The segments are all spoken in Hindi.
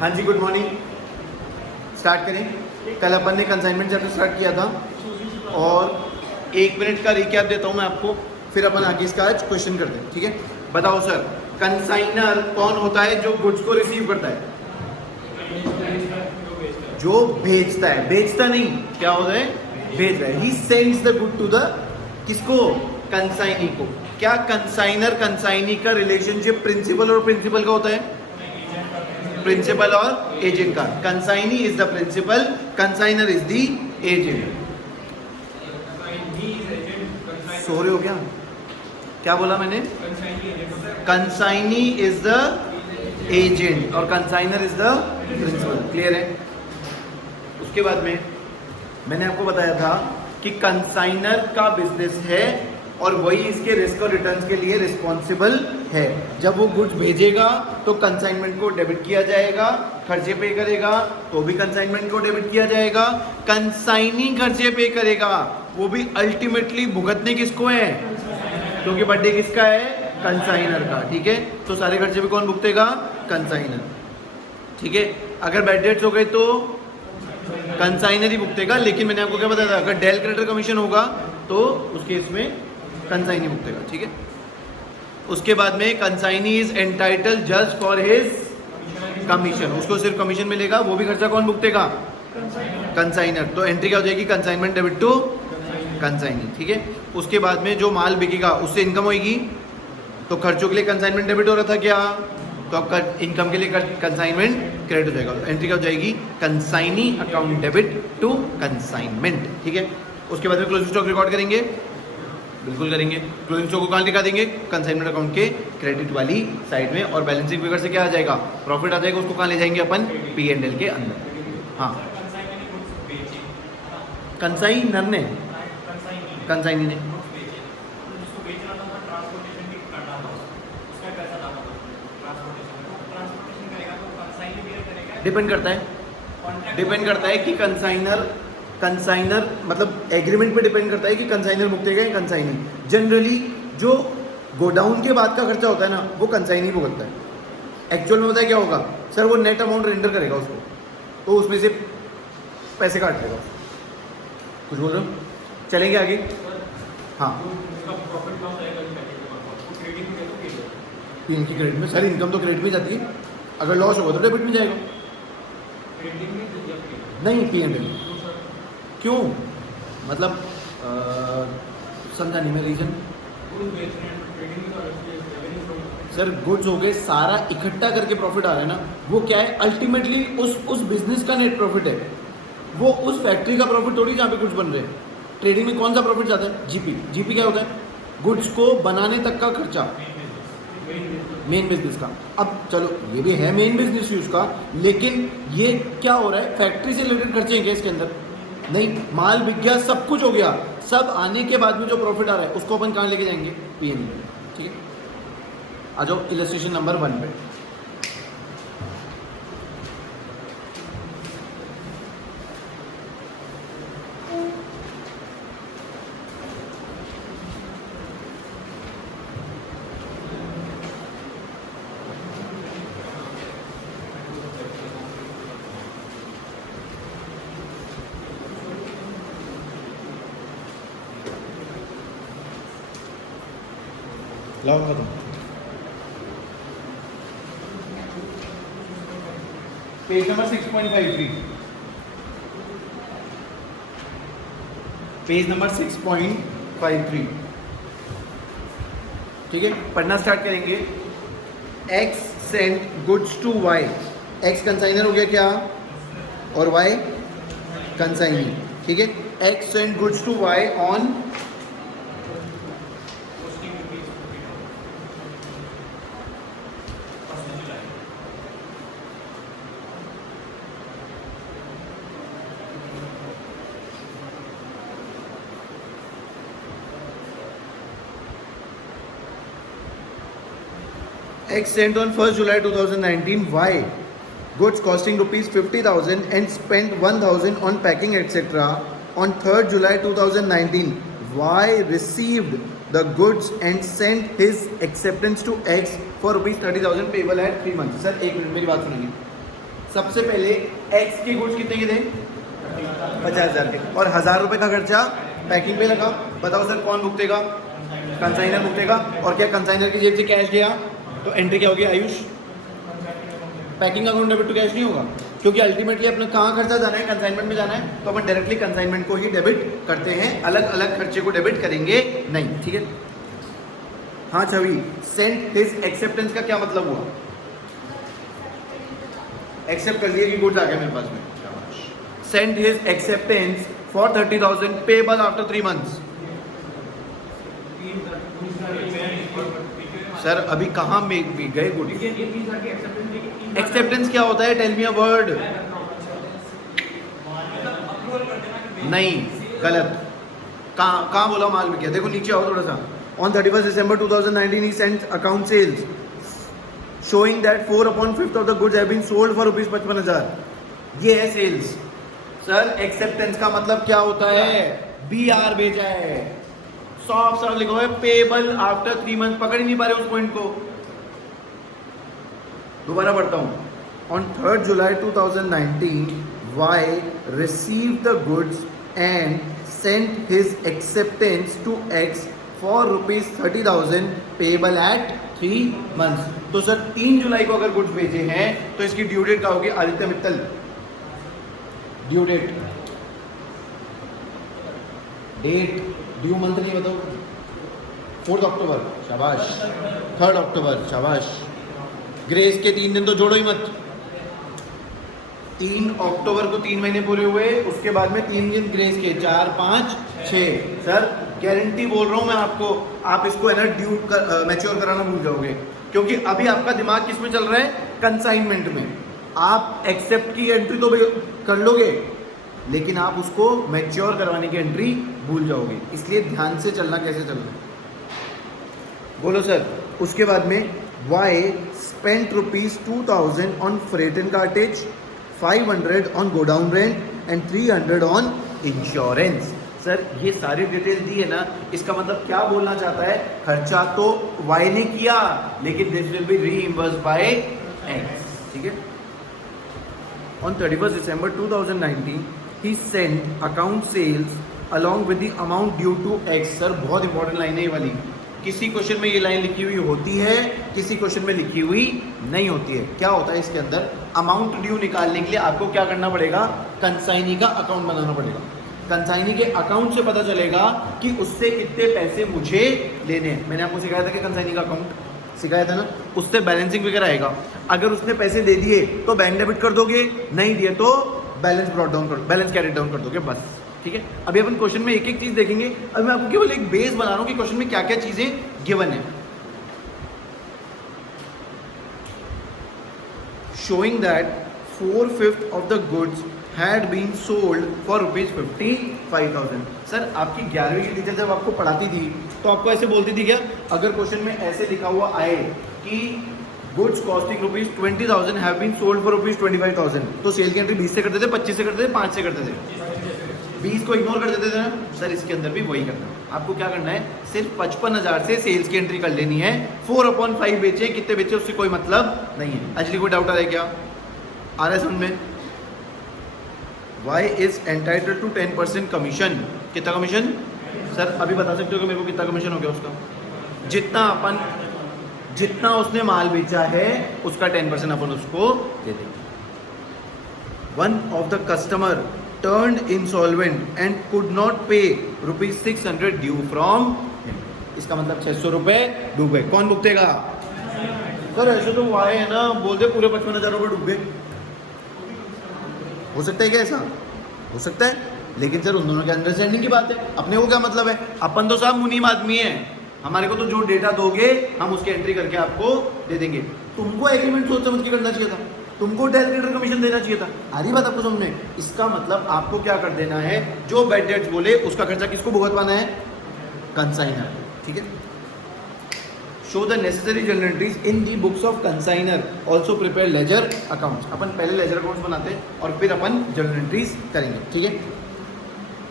हाँ जी, गुड मॉर्निंग। स्टार्ट करें। कल अपन ने कंसाइनमेंट चैप्टर स्टार्ट किया था और 1 मिनट का रिकैप देता हूँ मैं आपको, फिर अपन आगे इसका आज क्वेश्चन करते हैं। ठीक है, बताओ सर, कंसाइनर कौन होता है जो गुड्स को रिसीव करता है? जो भेजता है, बेचता नहीं। क्या होता है? भेज रहा है। He sends the good to the, किसको? कंसाइनी को। क्या कंसाइनर कंसाइनी का रिलेशनशिप प्रिंसिपल और प्रिंसिपल का होता है? प्रिंसिपल और एजेंट का। Consignee is the principal, consignor is the agent. सो रहे हो क्या? क्या बोला मैंने? कंसाइनी इज द एजेंट और consignor is the principal. Clear है? उसके बाद में मैंने आपको बताया था कि कंसाइनर का बिजनेस है और वही इसके रिस्क और रिटर्न्स के लिए रिस्पॉन्सिबल है। जब वो गुड्स भेजेगा तो कंसाइनमेंट को डेबिट किया जाएगा, खर्चे पे करेगा तो भी कंसाइनमेंट को डेबिट किया जाएगा। कंसाइनी खर्चे पे करेगा, वो भी अल्टीमेटली भुगतने किसको है? क्योंकि बर्थडे किसका है? कंसाइनर का। ठीक है, तो सारे खर्चे पे कौन भुगतेगा? कंसाइनर। ठीक है, अगर बैड डेट्स हो गए तो कंसाइनर ही भुगतेगा, लेकिन मैंने आपको क्या बताया था, अगर डेल क्रेडिटर कमीशन होगा तो उस केस में कंसाइनी भुगतेगा। ठीक है, उसके बाद में consignee is entitled just for his commission, उसको सिर्फ कमीशन मिलेगा, वो भी खर्चा कौन भुगतेगा? कंसाइनर। तो एंट्री क्या हो जाएगी? Consignment debit to consignee. ठीक है, उसके बाद में जो माल बिकेगा उससे इनकम होगी, तो खर्चों के लिए कंसाइनमेंट डेबिट हो रहा था क्या, तो आपका इनकम के लिए कंसाइनमेंट क्रेडिट हो जाएगा। एंट्री क्या हो जाएगी? Consignee account debit to consignment. ठीक है, उसके बाद में क्लोजिंग स्टॉक रिकॉर्ड करेंगे, बिल्कुल करेंगे। क्लोजिंग स्टॉक को कहाँ लिखा देंगे? कंसाइनमेंट अकाउंट के क्रेडिट वाली साइड में, और बैलेंसिंग फिगर से क्या आ जाएगा? प्रॉफिट आ जाएगा, उसको कहाँ ले जाएंगे अपन? P&L के अंदर। हाँ, कंसाइनर ने, कंसाइनी ने डिपेंड करता है कि कंसाइनर मतलब एग्रीमेंट पे डिपेंड करता है कि कंसाइनर भुगतेगा या कंसाइनी। जनरली जो गोडाउन के बाद का खर्चा होता है ना, वो कंसाइनी भुगतता है। एक्चुअल में बताया क्या होगा सर, वो नेट अमाउंट रेंडर करेगा उसको, तो उसमें से पैसे काट लेगा। कुछ बोल रहे हो? चलेंगे आगे। हाँ, पीएन की क्रेडिट में सर, इनकम तो क्रेडिट में जाती है, अगर लॉस होगा तो डेबिट में जाएगा। नहीं, P&L। क्यों? मतलब समझा नहीं मैं रीजन। सर गुड्स हो गए, सारा इकट्ठा करके प्रॉफिट आ रहा है ना, वो क्या है? अल्टीमेटली उस बिजनेस का नेट प्रॉफिट है, वो उस फैक्ट्री का प्रॉफिट थोड़ी जहाँ पे गुड्स बन रहे हैं। ट्रेडिंग में कौन सा प्रॉफिट जाता है? जीपी क्या होता है? गुड्स को बनाने तक का खर्चा, मेन बिजनेस का। अब चलो ये भी है मेन बिजनेस ही उसका, लेकिन ये क्या हो रहा है? फैक्ट्री से रिलेटेड खर्चे हैं क्या इसके अंदर? नहीं, माल बिक गया, सब कुछ हो गया, सब आने के बाद में जो प्रॉफिट आ रहा है उसको अपन कहाँ लेके जाएंगे? P&L। ठीक है, आ जाओ इलस्ट्रेशन नंबर 1 पे। लाओ खत्म। Page number 6.53, page number 6.53। ठीक है, पढ़ना स्टार्ट करेंगे। X send goods to Y। X consignor हो गया क्या, और Y कंसाइनी। ठीक है, X send goods to Y on X sent on 1st July 2019 Y goods costing rupees 50,000 and spent 1,000 on packing etc. On 3rd July 2019 Y received the goods and sent his acceptance to X for rupees 30,000 payable at 3 months. Sir एक मिनट मेरी बात सुनिए, सबसे पहले एक्स के गुड्स कितने के थे? 50,000 के, और 1,000 रुपये का खर्चा पैकिंग पे लगा। बताओ सर कौन भुगतेगा? कंसाइनर भुगतेगा। और क्या कंसाइनर की जेब से कैश गया तो एंट्री क्या होगी Ayush? Packing account debit to cash नहीं होगा, क्योंकि अल्टीमेटली अपना कहाँ खर्चा जाना है? कंसाइनमेंट में जाना है, तो अपन डायरेक्टली कंसाइनमेंट को ही डेबिट करते हैं, अलग अलग खर्चे को डेबिट करेंगे नहीं। ठीक है। हाँ छवि, सेंट हिज एक्सेप्टेंस का क्या मतलब हुआ? एक्सेप्ट कर लिए कि गुड्स आ गए मेरे पास में। Sent his acceptance for 30,000 payable after 3 months। Sir अभी कहाँ में भी गए गुड्स? एक्सेप्टेंस क्या होता है? Tell me a word. नहीं, गलत। कहाँ बोला माल में क्या? देखो नीचे आओ थोड़ा सा। On 31 December 2019 he sent account sales showing that 4/5 of the goods have been sold for rupees 55,000। ये है सेल्स। सर एक्सेप्टेंस का मतलब क्या होता है? BR भेजा है, साफ लिखा हुआ है पेबल आफ्टर 3 months। पकड़ ही नहीं पा रहे उस पॉइंट को। दोबारा पढ़ता हूं। On 3rd July 2019 Y received the goods and sent his acceptance to X for rupees 30,000 payable at 3 months। तो सर 3 जुलाई को अगर गुड्स भेजे हैं तो इसकी ड्यू डेट क्या होगी? Aditya Mittal, due date, due month नहीं बताओ। 4 अक्टूबर, शाबाश। 3 अक्टूबर, शाबाश। ग्रेस के 3 दिन तो जोड़ो ही मत। 3 अक्टूबर को 3 महीने पूरे हुए, उसके बाद में 3 दिन ग्रेस के, 4, 5, 6। सर गारंटी बोल रहा हूं मैं आपको, आप इसको है ना ड्यू मैच्योर कराना भूल जाओगे, क्योंकि अभी आपका दिमाग किस में चल रहा है? कंसाइनमेंट में। आप एक्सेप्ट की एंट्री तो कर लोगे, लेकिन आप उसको मैच्योर करवाने की एंट्री भूल जाओगे। इसलिए ध्यान से चलना। कैसे चलना है बोलो सर। उसके बाद में Y spent rupees 2,000 on freight and cartage, 500 on godown rent and 300 on insurance। Sir ये सारी डिटेल दी है ना, इसका मतलब क्या बोलना चाहता है? खर्चा तो Y ने किया, लेकिन this will be reimbursed by X। ठीक है। On 31 December 2019 he sent account sales along with the amount due to X। Sir बहुत इंपॉर्टेंट लाइन है ये वाली। किसी क्वेश्चन में ये लाइन लिखी हुई होती है, किसी क्वेश्चन में लिखी हुई नहीं होती है। क्या होता है इसके अंदर? अमाउंट ड्यू निकालने के लिए आपको क्या करना पड़ेगा? कंसाइनी का अकाउंट बनाना पड़ेगा। कंसाइनी के अकाउंट से पता चलेगा कि उससे कितने पैसे मुझे लेने हैं। मैंने आपको सिखाया था कि कंसाइनी का अकाउंट सिखाया था ना, उससे बैलेंसिंग वगैरह आएगा। अगर उसने पैसे दे दिए तो बैंक डेबिट कर दोगे, नहीं दिए तो बैलेंस ब्रॉट डाउन कर, बैलेंस कैरी डाउन कर दोगे, बस। ठीक है। अभी अपन क्वेश्चन में एक एक चीज देखेंगे। अभी मैं आपको केवल एक बेस बना रहा हूं कि क्वेश्चन में क्या क्या चीजें गिवन है। Showing that 4/5 of the goods had been sold for rupees 55,000। Sir आपकी 11वीं की टीचर जब आपको पढ़ाती थी तो आपको ऐसे बोलती थी क्या? अगर क्वेश्चन में ऐसे लिखा हुआ आए कि goods costing rupees 20,000 have been sold for rupees 25,000, तो सेल की एंट्री 20 से करते थे, 25 से करते थे, 5 से करते थे, 20 को इग्नोर कर देते थे ना। सर इसके अंदर भी वही करना है। आपको क्या करना है? सिर्फ 55,000 से सेल्स की एंट्री कर लेनी है। 4/5 बेचे, कितने बेचे उससे कोई मतलब नहीं है। अंजलि कोई डाउट आ रहा है क्या? आ रहा है समझ में? Y is entitled to 10% commission. कितना कमीशन? सर अभी बता सकते हो कि मेरे को कितना कमीशन हो गया उसका? जितना उसने माल बेचा है उसका 10% अपन उसको दे देंगे। One of the customer turned insolvent and could not pay rupees 600 due from him। इसका मतलब 600 रुपए डूब गए। कौन भुगतेगा? सर ऐसे तो Y है ना, बोल दे पूरे 55,000 रुपए डूब गए। हो सकता है क्या ऐसा? हो सकता है, लेकिन सर उन दोनों के अंडरस्टैंडिंग की बात है। अपने को क्या मतलब है? अपन तो साहब मुनीम आदमी है, हमारे को तो जो डेटा दोगे हम उसकी एंट्री करके आपको दे देंगे। तुमको एग्रीमेंट सोच समझ के करना चाहिए था, तुमको डेलीगेटर कमीशन देना चाहिए था। आ रही बात आपको समझने? इसका मतलब आपको क्या कर देना है? जो बैड डेट्स बोले उसका खर्चा किसको भुगतवाना है? कंसाइनर। ठीक है। Show the necessary journal entries in the books of consignor, also prepare ledger accounts. अपन पहले लेजर अकाउंट्स बनाते हैं और फिर अपन जर्नल एंट्रीज करेंगे। ठीक है।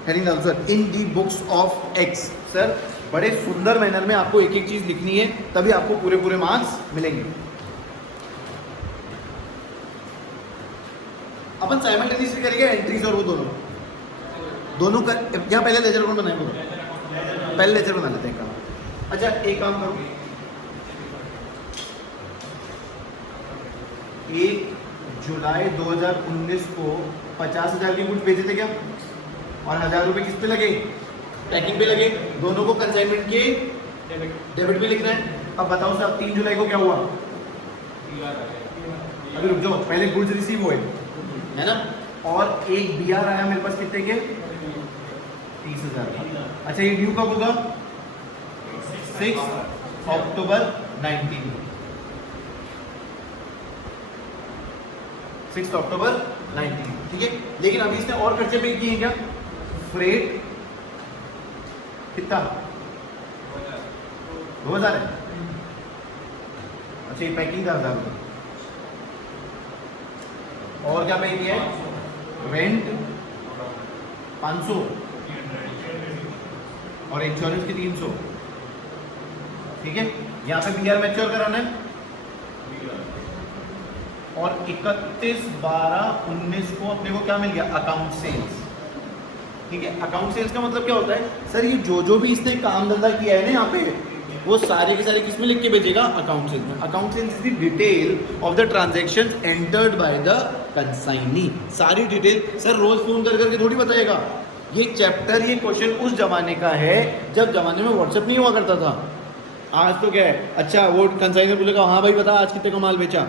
हेडिंग डालो sir, in the books of x. Sir बड़े सुंदर मैनर में आपको एक एक चीज लिखनी है, तभी आपको पूरे मार्क्स मिलेंगे। अपन साइमल्टेनियसली करेंगे एंट्रीज और वो दोनों कर। यहाँ पहले लेजर कौन बनाए, पहले लेजर बना लेते हैं काम। अच्छा एक काम करो, 1 जुलाई 2019 को 50,000 की गुड्स बेचे थे क्या, और 1,000 रुपये किस पे लगे, पैकिंग पे लगे, दोनों को कंसाइनमेंट के डेबिट पे लिखना है। अब बताओ साहब 3 जुलाई को क्या हुआ, अभी रुक जाओ, पहले गुड्स रिसीव हुए है ना, और एक बीआर आया मेरे पास कितने के, 30,000 का। अच्छा ये ड्यू कब होगा, 6 अक्टूबर 19, 6 अक्टूबर 19, ठीक है। लेकिन अभी इसने और खर्चे पे किए हैं क्या, फ्रेट कितना, 2000 है। अच्छा ये पैकिंग का 1000 रुपये, और क्या पे किया है, रेंट 500 और इंश्योरेंस की 300, ठीक है। यहाँ पे बीआर मैच्योर कराना है, और 31/12/19 को अपने को क्या मिल गया, अकाउंट सेल्स, ठीक है। अकाउंट सेल्स का मतलब क्या होता है सर, ये जो भी इसने काम धंधा किया है ना यहाँ पे, वो सारे के सारे किस में लिख के भेजेगा, अकाउंट सेल्स में। Account sales is the detail of the transactions entered by the consignee, सारी डिटेल। सर रोज फोन कर करके थोड़ी बताएगा, ये चैप्टर, ये क्वेश्चन उस जमाने का है जब जमाने में व्हाट्सएप नहीं हुआ करता था। आज तो क्या है, अच्छा वो कंसाइनर बोलेगा हाँ भाई बता आज कितने का माल बेचा,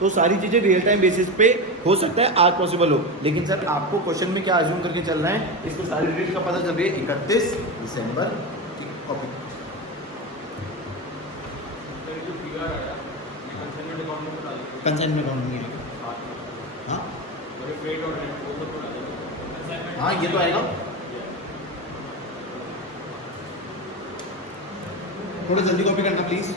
तो सारी चीज़ें रियल टाइम बेसिस पे हो सकता है आज पॉसिबल हो। लेकिन सर आपको क्वेश्चन में क्या अज्यूम करके चलना है, इसको सारी डिटेल का पता चल रही है 31 दिसंबर, ओके। कंसाइनमेंट अकाउंट में हाँ हाँ ये तो आएगा, थोड़ा जल्दी कॉपी करना प्लीज।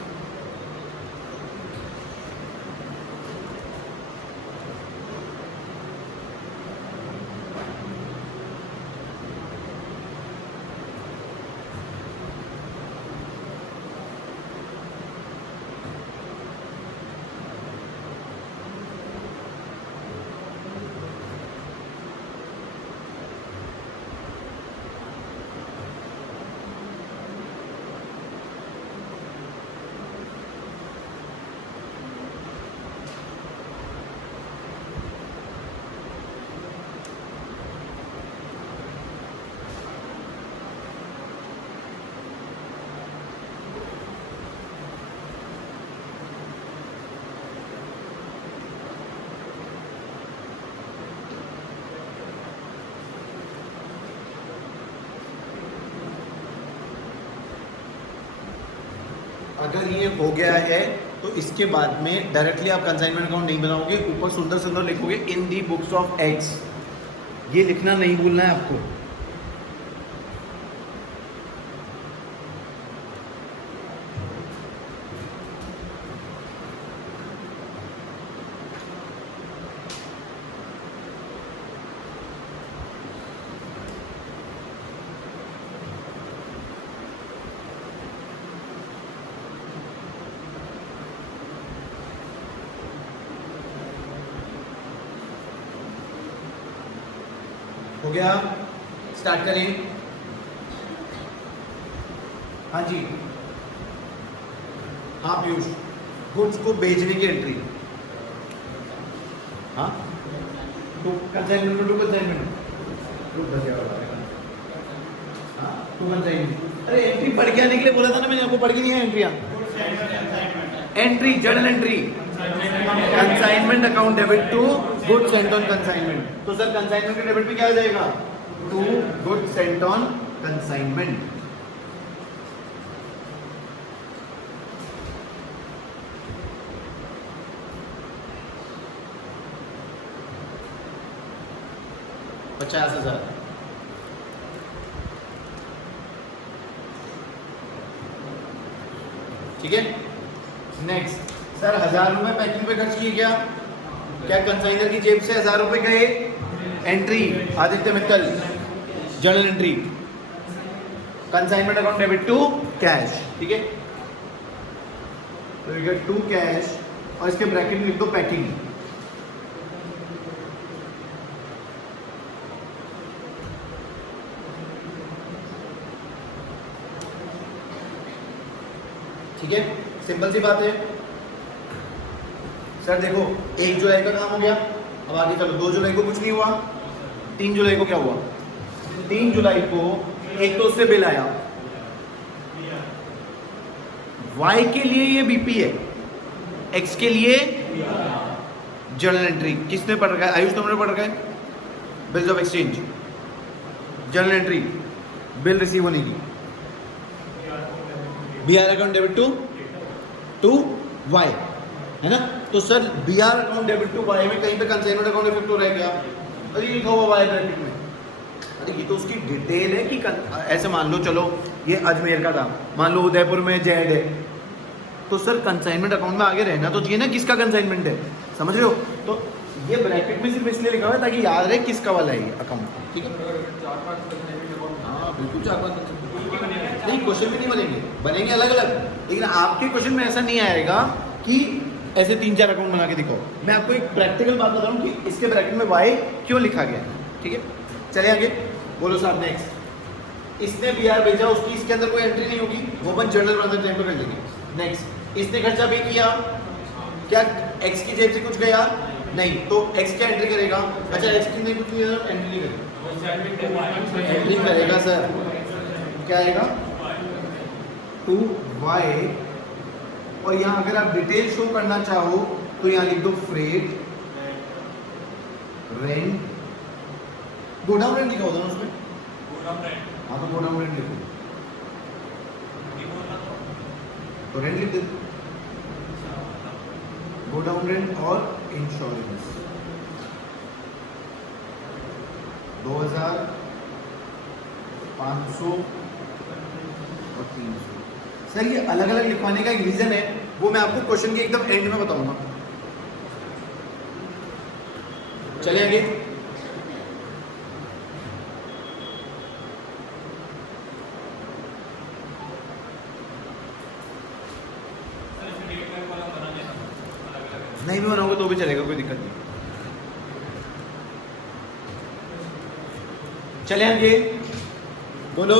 अगर ये हो गया है तो इसके बाद में डायरेक्टली आप कंसाइनमेंट अकाउंट नहीं बनाओगे, ऊपर सुंदर सुंदर लिखोगे इन दी बुक्स ऑफ एक्स, ये लिखना नहीं भूलना है आपको। हो गया, स्टार्ट करें। हाँ जी, हाँ पीयूष, गुड्स को बेचने की एंट्री, हाँ तो कंसाइनमेंट टू कंसाइनमेंट, हाँ टू कंसाइनमेंट। अरे एंट्री पढ़ के आने के लिए बोला था ना मैंने आपको, पढ़ के नहीं है एंट्रियाँ, entry journal entry, consignment account debit to goods sent on consignment. तो सर कंसाइनमेंट के डेबिट पे क्या आ जाएगा, to goods sent on consignment. $50,000, ठीक है। नेक्स्ट सर 1,000 रुपए पैकिंग पे खर्च किए क्या कंसाइनर की जेब से 1,000 रुपए गए, entry Aditya Mittal, journal entry, consignment account debit to cash, ठीक है। तो टू कैश और इसके ब्रैकेट में लिख दो पैकिंग, ठीक है, सिंपल सी बात है सर। देखो 1 जुलाई का काम हो गया, अब आगे चलो। 2 जुलाई को कुछ नहीं हुआ, 3 जुलाई को क्या हुआ? 3 जुलाई को एक तो उससे बिल आया, Y के लिए ये बीपी है, X के लिए जर्नल एंट्री। किसने पढ़ रखा है? आयुष तुमने पढ़ रखा है? Bills of exchange, journal entry, bill receive होने की, BR account debit to Y, है ना? तो sir BR account debit to Y में कहीं पे कंसाइनमेंट अकाउंट इफेक्ट हो रहा है क्या? अरे लिखा हुआ Y ब्रैकेट में। अरे ये तो उसकी डिटेल है कि ऐसे मान लो, चलो ये अजमेर का था, मान लो उदयपुर में जेड है, तो सर कंसाइनमेंट अकाउंट में आगे रहना तो चाहिए ना किसका कंसाइनमेंट है, समझ रहे हो? तो ये ब्रैकेट में सिर्फ इसलिए लिखा हुआ है ताकि याद रहे किसका वाला है ये अकाउंट, ठीक है? हाँ बिल्कुल 4-5 नहीं, क्वेश्चन भी नहीं बनेंगे, बनेंगे अलग अलग, लेकिन आपके क्वेश्चन में ऐसा नहीं आएगा कि ऐसे 3-4 अकाउंट बना के दिखाओ। मैं आपको एक प्रैक्टिकल बात बता रहा हूँ कि इसके ब्रैकेट में Y क्यों लिखा गया है, ठीक है? चले आगे, बोलो साहब नेक्स्ट। इसने BR भेजा, उसकी इसके अंदर कोई एंट्री नहीं होगी, वो अपन जर्नल बनाते टाइम पे कर लेंगे। नेक्स्ट, इसने खर्चा भी किया, क्या X की जेब से कुछ गया? नहीं, तो X क्या एंट्री करेगा? अच्छा X की नहीं कुछ नहीं एंट्री करेगा, एंट्री करेगा सर, क्या आएगा? 2Y, और यहाँ अगर आप डिटेल शो करना चाहो तो यहाँ लिख दो फ्रेट, रेंट, गोडाउन रेंट लिखा होता है उसमें, हाँ तो गोडाउन रेंट लिखो, तो रेंट लिख दे, गोडाउन रेंट और इंश्योरेंस 2500 और 300। सर ये अलग अलग लिखवाने का एक रीजन है, वो मैं आपको क्वेश्चन के एकदम एंड में बताऊंगा। चले आगे, नहीं भी बनाओगे तो भी चलेगा, कोई दिक्कत नहीं। चले आगे, बोलो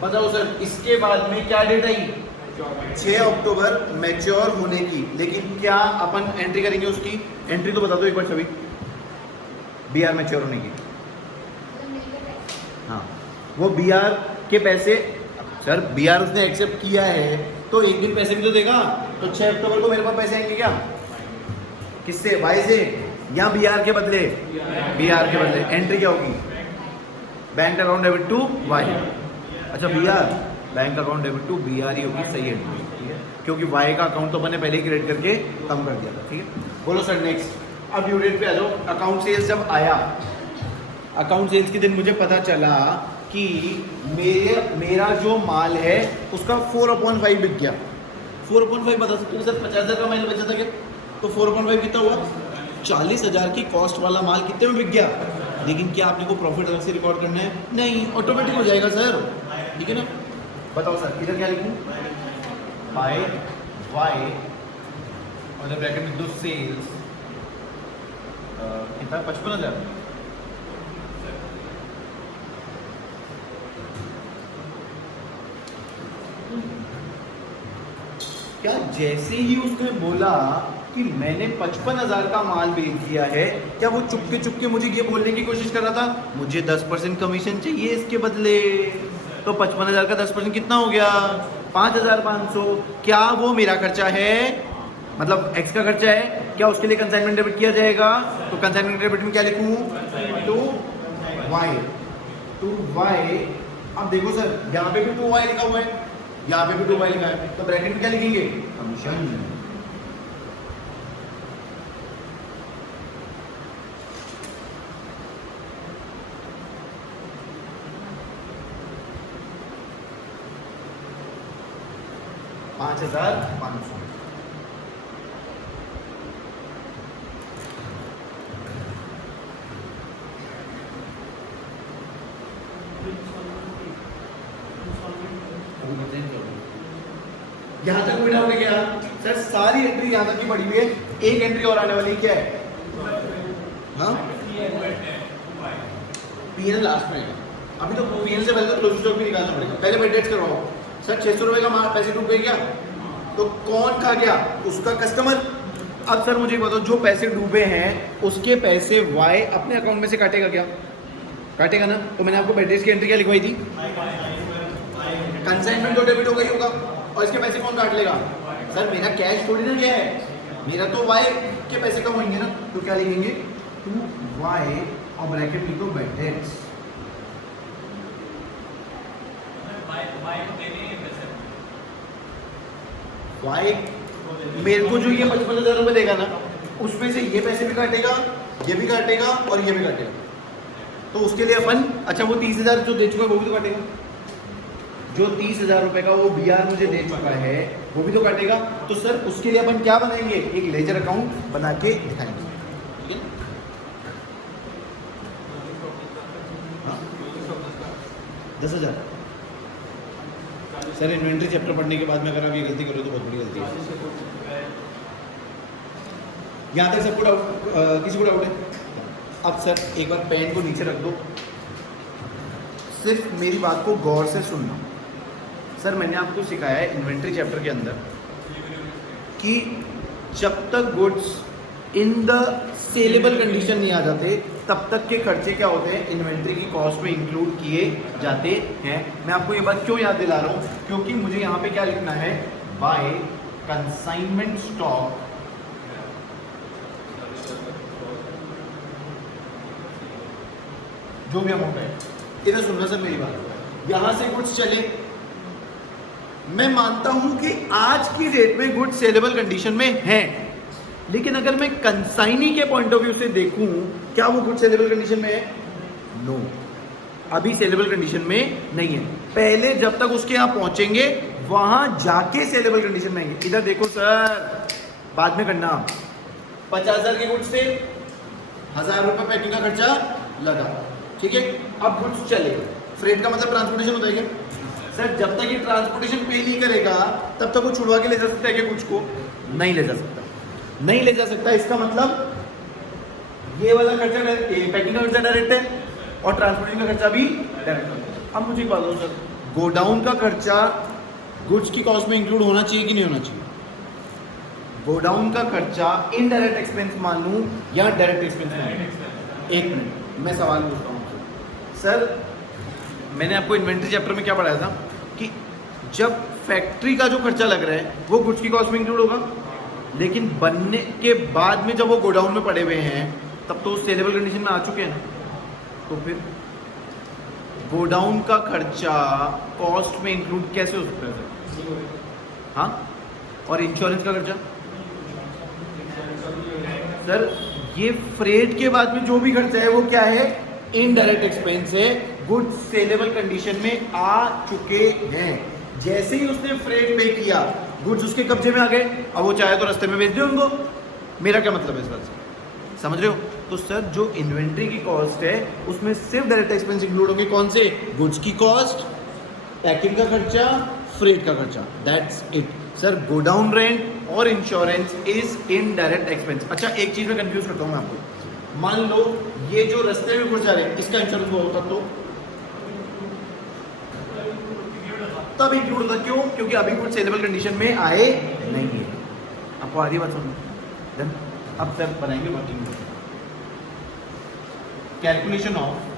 बताओ सर। इसके बाद में क्या डेट आई? 6 अक्टूबर मैच्योर होने की, लेकिन क्या अपन एंट्री करेंगे उसकी? एंट्री तो बता दो एक बार सभी, BR मैच्योर होने की। हाँ, वो BR के पैसे, सर BR उसने एक्सेप्ट किया है तो एक दिन पैसे भी तो देगा, तो 6 अक्टूबर को मेरे पास पैसे आएंगे क्या? किससे? Y से, या BR के बदले? BR के बदले। एंट्री क्या होगी? Bank account debit to Y। अच्छा BR, bank account debit to BR ही होगी, सही एंट्री, ठीक है? क्योंकि Y का अकाउंट तो मैंने पहले ही क्रिएट करके कम कर दिया था, ठीक है? बोलो सर नेक्स्ट। अब ड्यू डेट पे आ जाओ। अकाउंट सेल्स जब आया, अकाउंट सेल्स के दिन मुझे पता चला कि मेरा जो माल है उसका 4/5 बिक गया। 4/5 बता सकते हो सर, 50,000 का माल बचा था क्या? तो 4/5 कितना हुआ? 40,000 की कॉस्ट वाला माल कितने में बिक गया? लेकिन क्या आपने को प्रॉफिट अलग से रिकॉर्ड करना है? नहीं, ऑटोमेटिक हो जाएगा सर, ठीक है ना? बताओ सर, इधर क्या लिखूं? बाय Y और ब्रैकेट में दो सेल्स, कितना? 55,000। क्या जैसे ही उसने बोला कि मैंने 55,000 का माल बेच दिया है, क्या वो चुपके मुझे ये बोलने की कोशिश कर रहा था मुझे 10% कमीशन चाहिए इसके बदले? तो 55,000 का 10% कितना हो गया? 5,500। क्या वो मेरा खर्चा है, मतलब X का खर्चा है? क्या उसके लिए कंसाइनमेंट डेबिट किया जाएगा? तो कंसाइनमेंट डेबिट में क्या लिखूं? To Y। अब देखो सर, यहाँ पे भी 2Y लिखा हुआ है, यहाँ पे भी 2Y लिखा है, तो ब्रैकेट में क्या लिखेंगे? कमीशन। $5,500। यहाँ तक कोई डाउट है क्या सर? सारी एंट्री यहाँ तक की पड़ी हुई है, एक एंट्री और आने वाली क्या है? हाँ, पीएल लास्ट में है। अभी तो पीएल से पहले तो क्लोजिंग स्टॉक भी निकालना पड़ेगा, पहले वेट डेट्स करवाओ। सर 600 रुपए का माल पैसे डूब गए क्या? तो कौन खा गया? उसका कस्टमर। अब सर मुझे बताओ, जो पैसे डूबे हैं उसके पैसे वाई अपने अकाउंट में से काटेगा क्या? काटेगा ना। तो मैंने आपको बैटरीज की एंट्री क्या लिखवाई थी? कंसाइनमेंट तो डेबिट हो गई होगा, और इसके पैसे कौन काट लेगा? सर मेरा कैश थोड़ी ना गया है, मेरा तो वाई के पैसे कम होंगे ना। तो क्या लिखेंगे? टू वाई और ब्रैकेट लिखो बैटरीज। वाई मेरे को जो ये 55,000 रुपए देगा ना, उसमें से ये पैसे भी काटेगा, ये भी काटेगा और ये भी काटेगा। तो उसके लिए अपन, अच्छा वो 30,000 जो दे चुका है वो भी तो काटेगा। जो 30,000 रुपए का वो बीआर मुझे दे चुका है वो भी तो काटेगा। तो सर उसके लिए अपन क्या बनाएंगे? एक लेजर अकाउंट बना के दिखाएंगे, ठीक है? हाँ? 10,000। सर इन्वेंट्री चैप्टर पढ़ने के बाद में अगर आप ये गलती करो तो बहुत बड़ी गलती है। यहाँ तक सबको डाउट, किसी को डाउट है? अब सर एक बार पेन को नीचे रख दो, सिर्फ मेरी बात को गौर से सुनना। सर मैंने आपको सिखाया है इन्वेंट्री चैप्टर के अंदर कि जब तक goods in the saleable condition नहीं आ जाते तब तक के खर्चे क्या होते हैं? इन्वेंट्री की कॉस्ट में इंक्लूड किए जाते हैं। मैं आपको ये बात क्यों याद दिला रहा हूँ? क्योंकि मुझे यहाँ पे क्या लिखना है? बाय कंसाइनमेंट स्टॉक जो भी अमाउंट है। इधर सुनना सर मेरी बात, यहां से गुड्स चले, मैं मानता हूं कि आज की डेट में गुड्स सेलेबल कंडीशन में हैं, लेकिन अगर मैं कंसाइनी के पॉइंट ऑफ व्यू से देखूं, क्या वो गुड्स सेलेबल कंडीशन में है? नो, अभी सेलेबल कंडीशन में नहीं है। पहले जब तक उसके यहां पहुंचेंगे वहां जाके सेलेबल कंडीशन में आएंगे। इधर देखो सर, बाद में करना। 50,000 के गुड्स से 1,000 रुपए पैकिंग का खर्चा लगा, ठीक है? अब गुड्स चले, फ्रेट का मतलब ट्रांसपोर्टेशन होता है क्या? सर जब तक ये ट्रांसपोर्टेशन पे नहीं करेगा तब तक वो छुड़वा के ले जा सकता है क्या गुड्स को? नहीं ले जा सकता, नहीं ले जा सकता। इसका मतलब ये वाला खर्चा पैकिंग का खर्चा डायरेक्ट है और ट्रांसपोर्टेशन का खर्चा भी डायरेक्ट है। अब मुझे बात दो सर, गोडाउन का खर्चा गुड्स की कॉस्ट में इंक्लूड होना चाहिए कि नहीं होना चाहिए? गोडाउन का खर्चा इनडायरेक्ट एक्सपेंस मान लूं या डायरेक्ट एक्सपेंस मान लूं? एक मिनट, मैं सवाल पूछता हूँ सर। मैंने आपको इन्वेंट्री चैप्टर में क्या पढ़ाया था कि जब फैक्ट्री का जो खर्चा लग रहा है वो गुड्स की कॉस्ट में इंक्लूड होगा, लेकिन बनने के बाद में जब वो गोडाउन में पड़े हुए हैं तब तो सेलेबल कंडीशन में आ चुके हैं ना। तो फिर गोडाउन का खर्चा कॉस्ट में इंक्लूड कैसे हो सकता है? हाँ, और इंश्योरेंस का खर्चा? सर ये फ्रेट के बाद में जो भी खर्चा है वो क्या है? इनडायरेक्ट एक्सपेंस है, गुड्स सेलेबल कंडीशन में आ चुके हैं। जैसे ही उसने फ्रेट पे किया, गुड्स उसके कब्जे में आ गए, अब वो चाहे तो रास्ते में बेच दे उनको। मेरा क्या मतलब है इस बात से, समझ रहे हो? तो सर जो इन्वेंट्री की कॉस्ट है उसमें सिर्फ डायरेक्ट एक्सपेंस इंक्लूड होंगे। कौन से? गुड्स की कॉस्ट, पैकिंग का खर्चा, फ्रेट का खर्चा, that's it. Sir godown rent और इंश्योरेंस इज इनडायरेक्ट एक्सपेंस। अच्छा एक चीज में कंफ्यूज करता हूँ मैं आपको, मान लो ये जो रास्ते में गुड्स आ रहे हैं इसका इंश्योरेंस हुआ होता तो तब इंक्लूड होता। क्यों? क्योंकि अभी गुड्स सेलेबल कंडीशन में आए नहीं है। आपको आधी बात समझ? देन अब सर बनाएंगे वर्किंग कैलकुलेशन ऑफ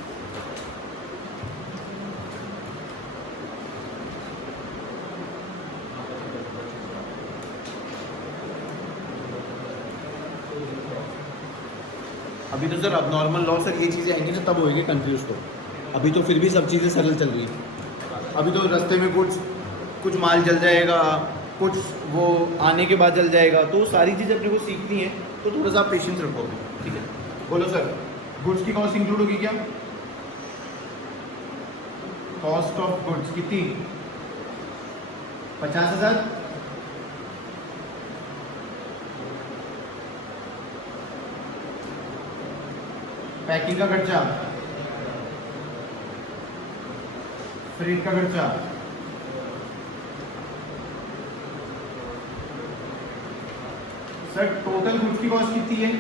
अभी तो सर अब नॉर्मल लॉ सर ये चीज़ें आएंगी ना तब होएगी कंफ्यूज। तो अभी तो फिर भी सब चीज़ें सरल चल रही है। अभी तो रास्ते में कुछ माल जल जाएगा, कुछ वो आने के बाद जल जाएगा, तो सारी चीज़ें अपने को सीखनी है, तो थोड़ा सा आप पेशेंस रखोगे, ठीक है? बोलो सर, गुड्स की कॉस्ट इंक्लूड होगी क्या? कॉस्ट ऑफ गुड्स कितनी? 50,000। पैकिंग का खर्चा, फ्रेट का खर्चा, सर टोटल गुड्स की कॉस्ट कितनी है?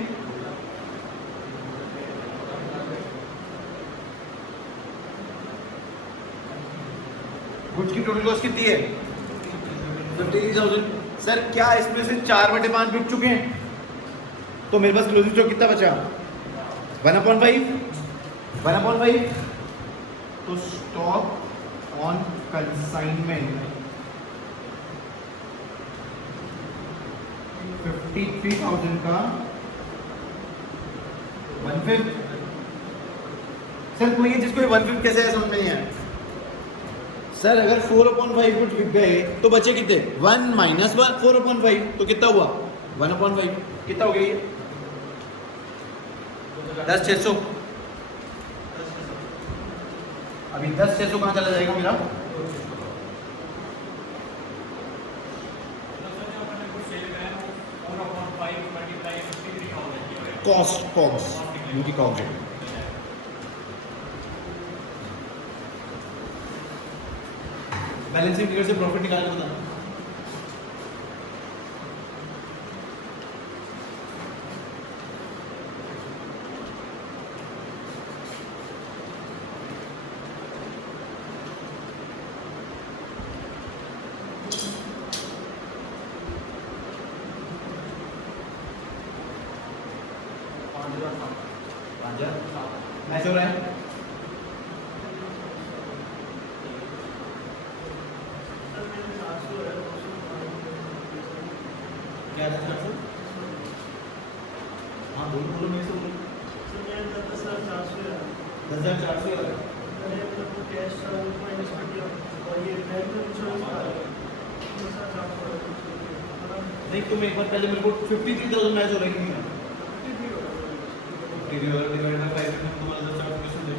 गुड्स की टोटल कॉस्ट कितनी है 53,000। सर क्या इसमें से 4/5 बिक चुके हैं, तो मेरे पास क्लोजिंग स्टॉक कितना बचा 1/5। तो स्टॉक ऑन कंसाइनमेंट 53,000 का 1/5। सर कोई है जिसको 1/5 कैसे है समझ में नहीं आया। सर अगर 4/5 गुड्स बिक गए तो बचे कितने 1 - 4/5, तो कितना हुआ 1/5। कितना हो गया ये 10,600। अभी 10,600 कहाँ चला जाएगा मेरा कॉस्ट कॉग्स उनकी कॉग्स है। बैलेंसिंग फिगर से प्रॉफिट निकाल के बताना। ऐसे हो रहा है क्या 400। हाँ बोलो मेरे से बोलो 10,400 नहीं। तुम एक बार पहले मेरे को 53,000 मैच हो रही थी ना 53 डिवाइडेड बाय 5 में तुम्हारा 10,400 कैसे दे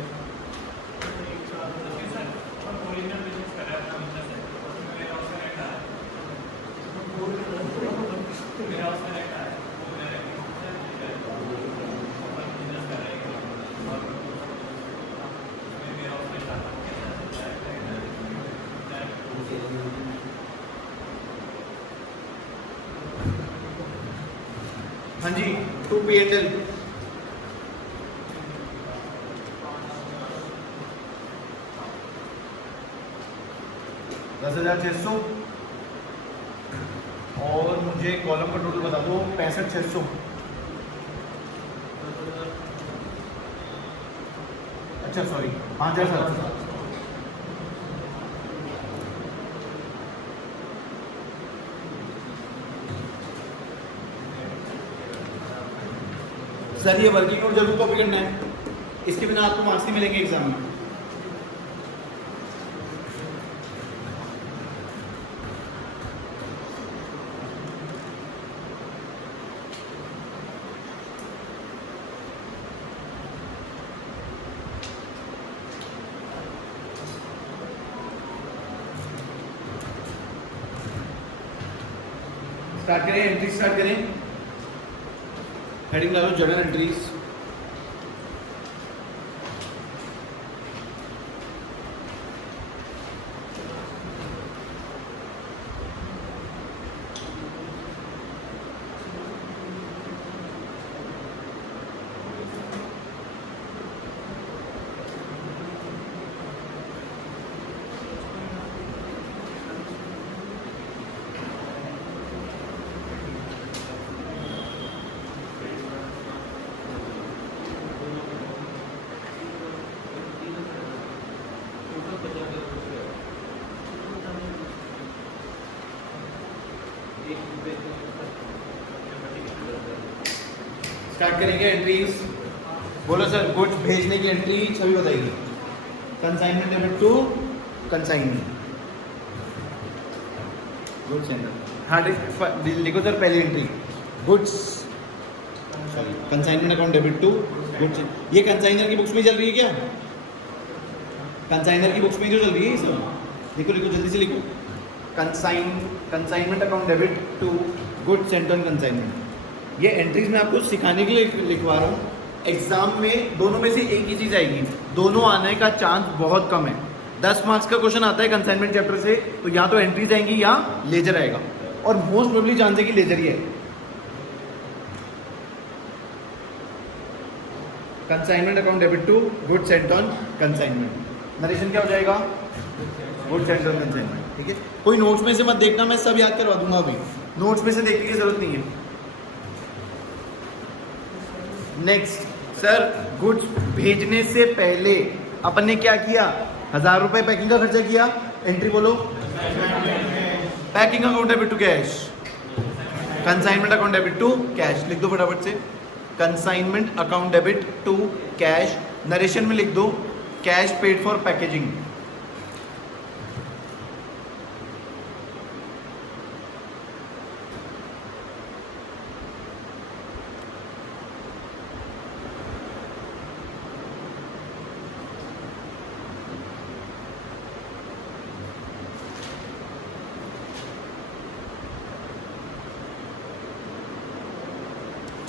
हाँ जी 2 P&L 10,600 और मुझे कॉलम का टोटल बता दो 65,600। अच्छा सॉरी 5,700। सर ये वर्किंग नोट जरूर कॉपी करना है, इसके बिना आपको मार्क्स नहीं मिलेंगे एग्जाम में। स्टार्ट करें, एंट्री स्टार्ट करें। हेडिंग डालो जर्नल एंट्रीज। स्टार्ट करेंगे एंट्रीज। बोलो सर गुड्स भेजने की एंट्री सभी बताइए। Consignment debit to consignment goods centre. हाँ लिखो सर पहली entry goods sorry consignment account debit to goods. ये कंसाइनर की बुक्स में चल रही है क्या? कंसाइनर की बुक्स में जो चल रही है इस लिखो लिखो जल्दी से लिखो। Consignment account debit to goods sent on consignment. ये एंट्रीज मैं आपको सिखाने के लिए लिखवा रहा हूँ। एग्जाम में दोनों में से एक ही चीज़ आएगी, दोनों आने का चांस बहुत कम है। 10 मार्क्स का क्वेश्चन आता है कंसाइनमेंट चैप्टर से, तो या तो एंट्रीज आएंगी या लेजर आएगा, और मोस्ट प्रोबेबली चांस है कि लेजर ही है। Consignment account debit to goods sent on consignment. Narration क्या हो जाएगा? गुड्स एंड कंसाइनमेंट, ठीक है। कोई नोट्स में से मत देखना, मैं सब याद करवा दूंगा अभी, नोट्स में से देखने की जरूरत नहीं है। नेक्स्ट सर, गुड्स भेजने से पहले अपन ने क्या किया? 1000 रुपए पैकिंग का खर्चा किया। एंट्री बोलो। Packing account debit to cash, consignment account debit to cash. लिख दो फटाफट से, consignment account debit to cash. Narration में लिख दो कैश पेड फॉर पैकेजिंग।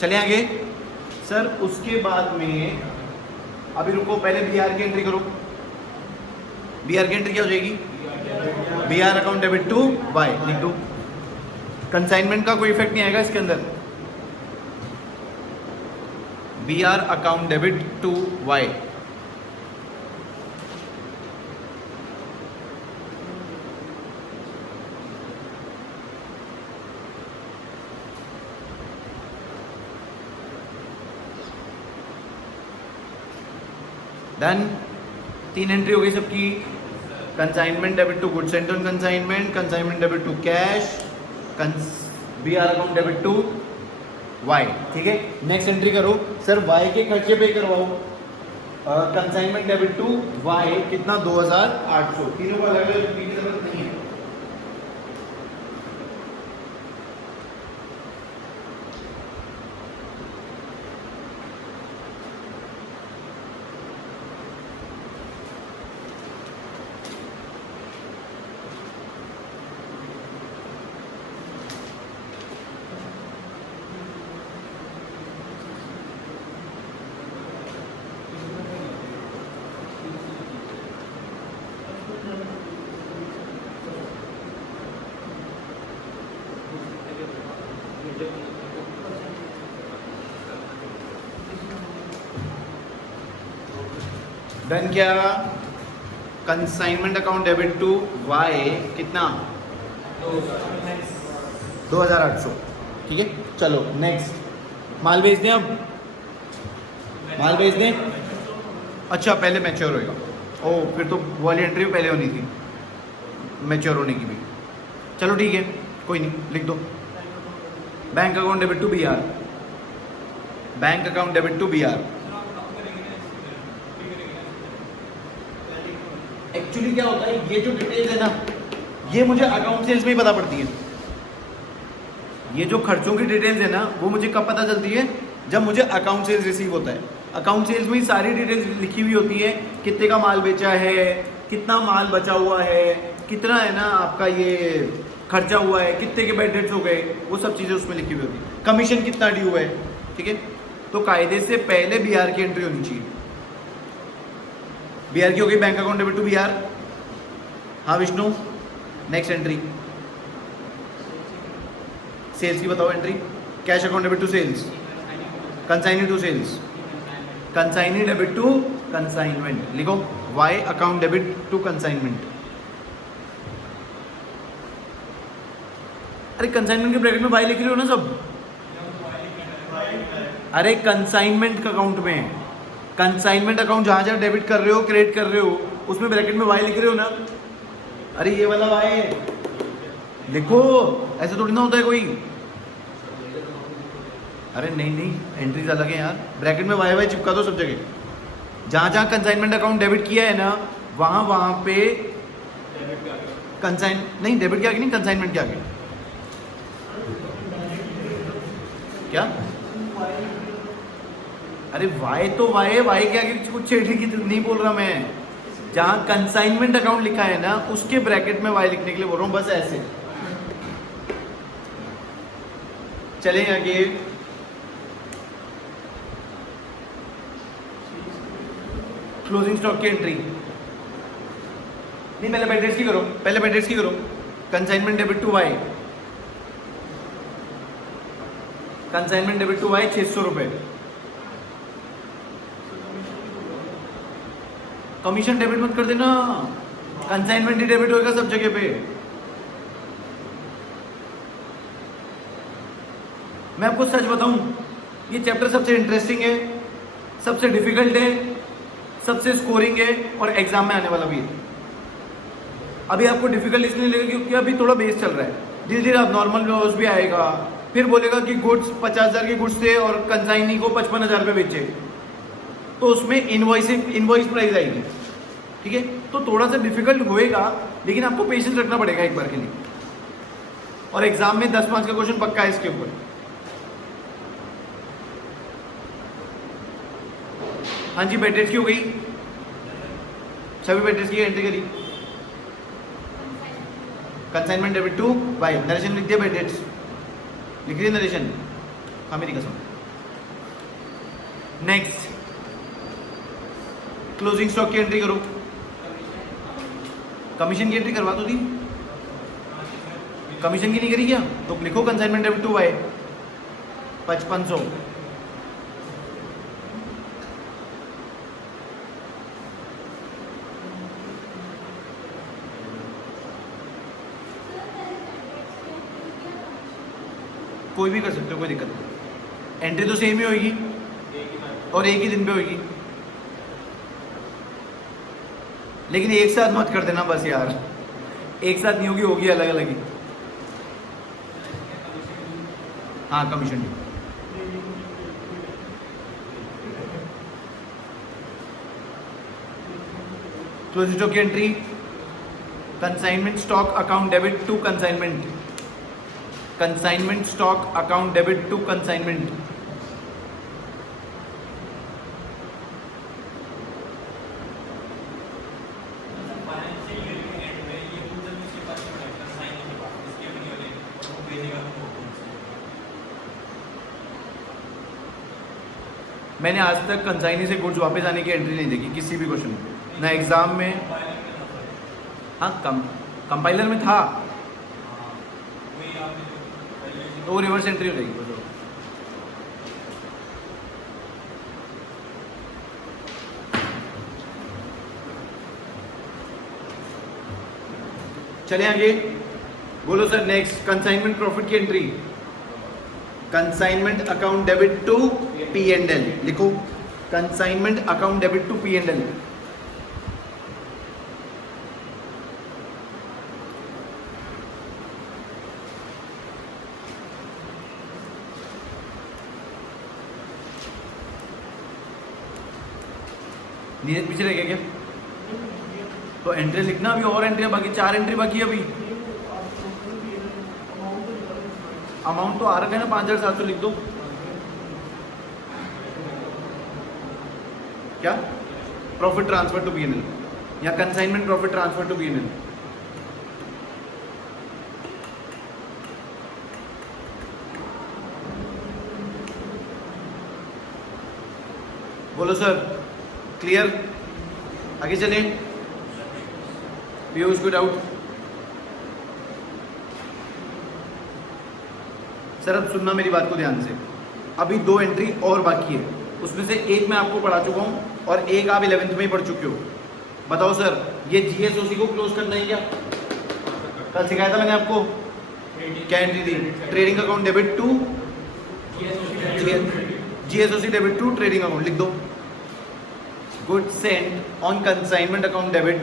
चले आगे सर। उसके बाद में अभी रुको, पहले बीआर की एंट्री करो। बीआर की एंट्री क्या हो जाएगी? BR account debit to Y लिख दो। कंसाइनमेंट का कोई इफेक्ट नहीं आएगा इसके अंदर। BR account debit to Y. Done. 3 entry हो गई सबकी। Consignment debit to goods and consignment, consignment debit to cash, BR account debit to Y, ठीक है। नेक्स्ट एंट्री करो सर, वाई के खर्चे पे करवाओ। कंसाइनमेंट डेबिट टू वाई कितना? 2800। तीनों को अलग अलग लिखने की जरूरत नहीं है। डन क्या? Consignment account debit to Y कितना? 2800, ठीक है। चलो नेक्स्ट, माल भेज दें। अब माल भेज दें। अच्छा पहले मैच्योर होएगा। ओ फिर तो वाली एंट्री पहले होनी थी, मैच्योर होने की भी। चलो ठीक है, कोई नहीं, लिख दो। Bank account debit to BR, bank account debit to BR. Actually क्या होता है, ये जो डिटेल्स है ना, ये मुझे अकाउंट सेल्स में ही पता पड़ती है। ये जो खर्चों की डिटेल्स है ना, वो मुझे कब पता चलती है? जब मुझे अकाउंट सेल्स रिसीव होता है। अकाउंट सेल्स में ही सारी डिटेल्स लिखी हुई होती है, कितने का माल बेचा है, कितना माल बचा हुआ है, कितना है ना आपका ये खर्चा हुआ है, कितने के बैड डेट्स हो गए, वो सब चीज़ें उसमें लिखी हुई होती है। कमीशन कितना ड्यू है, ठीक है। तो कायदे से पहले बीआर की एंट्री होनी चाहिए। बीआर की हो गई, bank account debit to BR. हाँ विष्णु, नेक्स्ट एंट्री सेल्स की बताओ entry. Cash account debit to sales, consignee to sales, consignee debit to consignment. लिखो Y account debit to consignment. अरे कंसाइनमेंट के ब्रैकेट में वाई लिख रहे हो ना सब? अरे कंसाइनमेंट अकाउंट में, कंसाइनमेंट अकाउंट जहां जहां डेबिट कर रहे हो, क्रेडिट कर रहे हो, उसमें ब्रैकेट में वाई लिख रहे हो ना? अरे ये वाला वाई लिखो, ऐसे थोड़ी ना होता है कोई। अरे नहीं नहीं, एंट्रीज अलग है यार। ब्रैकेट में वाई वाई चिपका दो सब जगह। जहां जहां कंसाइनमेंट अकाउंट डेबिट किया है ना, वहां वहां पे कंसाइन नहीं, डेबिट के आगे नहीं, कंसाइनमेंट के आगे क्या? अरे वाई तो वाई है, वाई के आगे कुछ छेड़ी की नहीं बोल रहा मैं। जहां कंसाइनमेंट अकाउंट लिखा है ना, उसके ब्रैकेट में वाई लिखने के लिए बोल रहा हूं, बस ऐसे। चलें आगे। क्लोजिंग स्टॉक की एंट्री नहीं, पहले बैड डेट्स की करो, पहले बैड डेट्स की करो। Consignment debit to Y, consignment debit to Y 600 रुपए। कमीशन डेबिट मत कर देना, कंसाइनमेंट ही डेबिट होगा सब जगह पे। मैं आपको सच बताऊं, ये चैप्टर सबसे इंटरेस्टिंग है, सबसे डिफिकल्ट है, सबसे स्कोरिंग है और एग्जाम में आने वाला भी है। अभी आपको डिफिकल्ट इसलिए लगेगा क्योंकि अभी थोड़ा बेस चल रहा है, धीरे धीरे आप नॉर्मल लॉस भी आएगा। फिर बोलेगा कि गुड्स 50,000 के गुड्स थे और कंसाइनी को 55,000 रुपये बेचे, तो उसमें इनवॉइस प्राइस आएगी, ठीक है। तो थोड़ा सा डिफिकल्ट होएगा, लेकिन आपको पेशेंस रखना पड़ेगा एक बार के लिए। और एग्जाम में 10 मार्क्स का क्वेश्चन पक्का है इसके ऊपर। हाँ जी, बेड डेट्स की हो गई, सभी बेड डेट्स की एंट्री करी। Consignment debit to by, narration लिख दिया, बेड डेट्स लिख दिया नरेशन, हाँ मेरी कसम। नेक्स्ट क्लोजिंग स्टॉक की एंट्री करो। कमीशन की एंट्री करवा दो दी, कमीशन की नहीं करी क्या, तो लिखो कंसाइनमेंट डेबिट टू बाय 5500। कोई भी कर सकते हो, कोई दिक्कत नहीं। एंट्री तो सेम ही होगी और एक ही दिन पे होगी, लेकिन एक साथ मत कर देना बस यार, एक साथ नहीं होगी, होगी अलग अलग ही। हाँ कमीशन ड्यू। क्लोजिंग स्टॉक की entry, consignment stock account debit to consignment, consignment stock account debit to consignment. मैंने आज तक कंसाइनी से गुड्स वापस आने की एंट्री नहीं देखी किसी भी क्वेश्चन में, ना एग्जाम में। हाँ कंपाइलर में था, तो वो रिवर्स एंट्री हो जाएगी। चलिए आगे, बोलो सर नेक्स्ट। कंसाइनमेंट प्रॉफिट की entry, consignment account debit to P&L लिखो, consignment account debit to P&L। Neeraj पीछे रह गया क्या, तो एंट्री लिखना, अभी और एंट्री बाकी, 4 एंट्री बाकी है अभी। अमाउंट तो आ रखा है ना, 5,700 लिख दो। क्या, प्रॉफिट ट्रांसफर टू P&L या consignment profit transfer to P&L। बोलो सर, क्लियर, आगे चलें। पीयूष कोई डाउट? सर अब सुनना मेरी बात को ध्यान से, अभी 2 एंट्री और बाकी है, उसमें से एक मैं आपको पढ़ा चुका हूँ और एक आप 11th में ही पढ़ चुके हो। बताओ सर, ये GSOC को क्लोज करना है क्या? कल सिखाया था मैंने आपको, क्या एंट्री थी? Trading account debit to GSOC debit to trading account लिख दो। Good sent on consignment account debit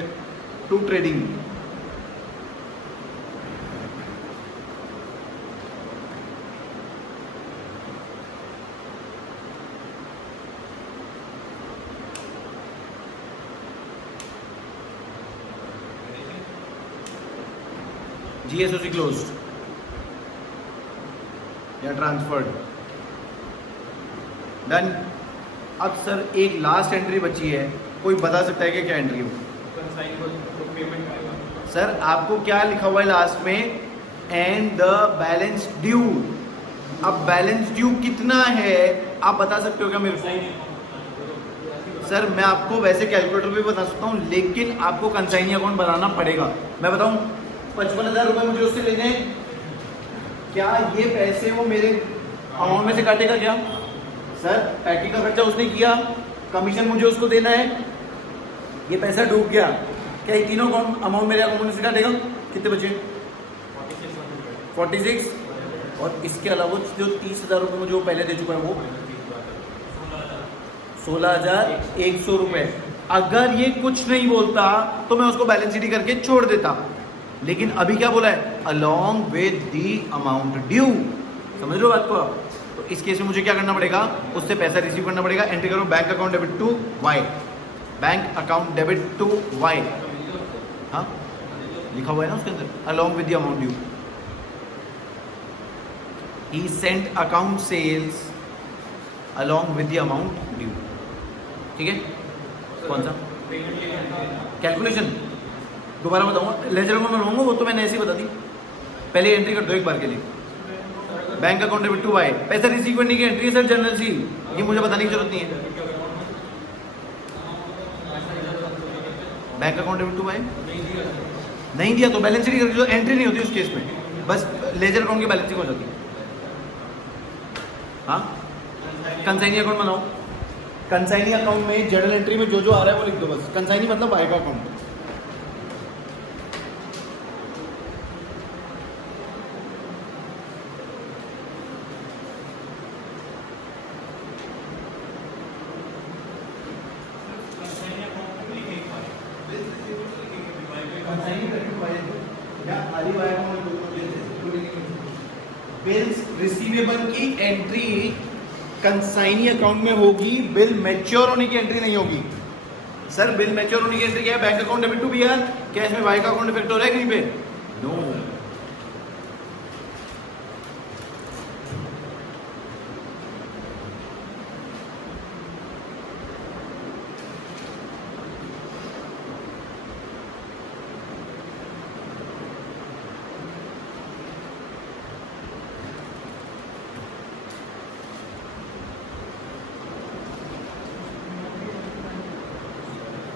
to trading. GSOC closed या ट्रांसफर्ड, डन। अब सर एक लास्ट एंट्री बची है, कोई बता सकता है कि क्या एंट्री हो? सर आपको क्या लिखा हुआ है लास्ट में? And the balance due. अब बैलेंस ड्यू कितना है आप बता सकते हो क्या मेरे को? सर मैं आपको वैसे कैलकुलेटर पे बता सकता हूँ, लेकिन आपको कंसाइनी अकाउंट बनाना पड़ेगा। मैं बताऊँ, 55,000 रुपये मुझे उससे लेने, क्या ये पैसे वो मेरे अमाउंट में से काटेगा क्या? सर पैकिंग का खर्चा उसने किया, कमीशन मुझे उसको देना है, ये पैसा डूब गया, क्या ये तीनों अमाउंट मेरे अकाउंट में से काटेगा? कितने बचे? 46। और इसके अलावा जो 30,000 रुपये मुझे वो पहले दे चुका है वो 16,100 रुपये। अगर ये कुछ नहीं बोलता तो मैं उसको बैलेंस शीट करके छोड़ देता, लेकिन अभी क्या बोला है? Along with the amount due. समझ लो बात को आप? तो इस केस में मुझे क्या करना पड़ेगा? उससे पैसा रिसीव करना पड़ेगा। एंट्री करो bank account debit to Y, bank account debit to Y. हाँ लिखा हुआ है ना उसके अंदर, along with the amount due. ही sent account sales along with the amount due. ठीक है, कौन सा कैलकुलेशन दोबारा बताऊंगा, लेजर में मैं लूंगा वो तो मैंने ऐसे ही बता दी। पहले एंट्री कर दो एक बार के लिए, bank account debit to Y, पैसा रिसीव करने की एंट्री है सर जनरल सी, ये मुझे बताने की जरूरत नहीं है। Bank account debit to Y नहीं दिया तो बैलेंस शीट करके जो एंट्री नहीं होती उस केस में बस लेजर अकाउंट की बैलेंसिंग हो जाती है। हाँ कंसाइनी अकाउंट बनाओ, कंसाइनी अकाउंट में जर्नल एंट्री में जो जो आ रहा है वो लिख दो बस। कंसाइनी मतलब वाई का अकाउंट। बिल्स रिसीवेबल की एंट्री कंसाइनी अकाउंट में होगी, बिल मैच्योर होने की एंट्री नहीं होगी। सर बिल मैच्योर होने की एंट्री क्या है? Bank account debit to BR. क्या इसमें वाई का अकाउंट इफेक्ट हो रहा है कहीं पे? नो।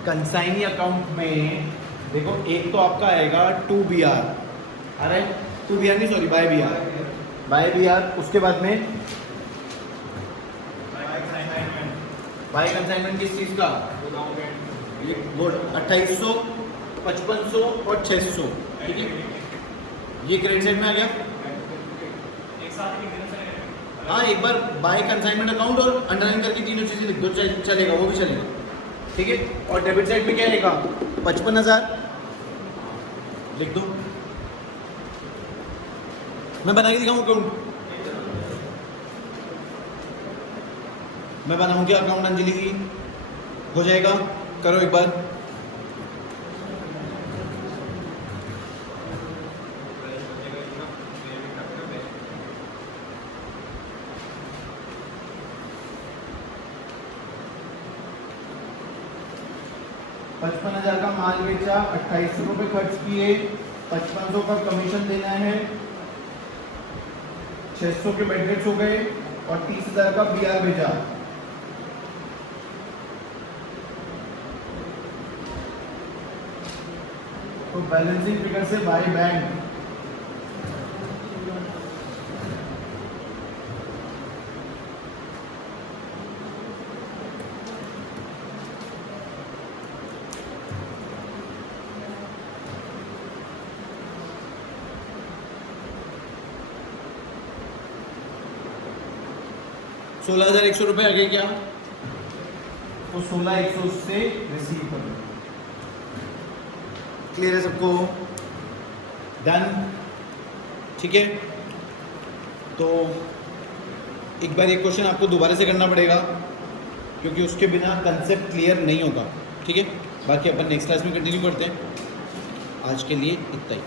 कंसाइनी अकाउंट में देखो एक तो आपका आएगा टू बी आर, अरे टू बी आर नहीं sorry by B R, by B R. उसके बाद में बाय कंसाइनमेंट किस चीज़ का? वो 2800, 5500 और 600। ठीक है, ये क्रेडिट साइड में आ गया। हाँ एक बार बाय कंसाइनमेंट अकाउंट और अंडरलाइन करके तीनों चीज़ें लिख दो, चलेगा वो भी चलेगा। ठीक है, और डेबिट साइड में क्या आएगा? 55,000 लिख दो। मैं बना के दिखाऊँ अकाउंट? मैं बनाऊँ क्या अकाउंट अंजलि की? हो जाएगा, करो एक बार। $55,000 का माल बेचा, 2800 रुपये खर्च किए, 5500 का कमीशन देना है, 600 के बेनिफिट्स हो गए और 30,000 का बीआर भेजा। तो बैलेंसिंग फिगर से बाय बैंक ₹16,100 आ गए क्या? तो 16,100 से रिसीव कर लो। क्लियर है सबको? डन। ठीक है, तो एक बार ये क्वेश्चन आपको दोबारा से करना पड़ेगा क्योंकि उसके बिना कंसेप्ट क्लियर नहीं होगा। ठीक है, बाकी अपन नेक्स्ट क्लास में कंटिन्यू करते हैं। आज के लिए इतना ही।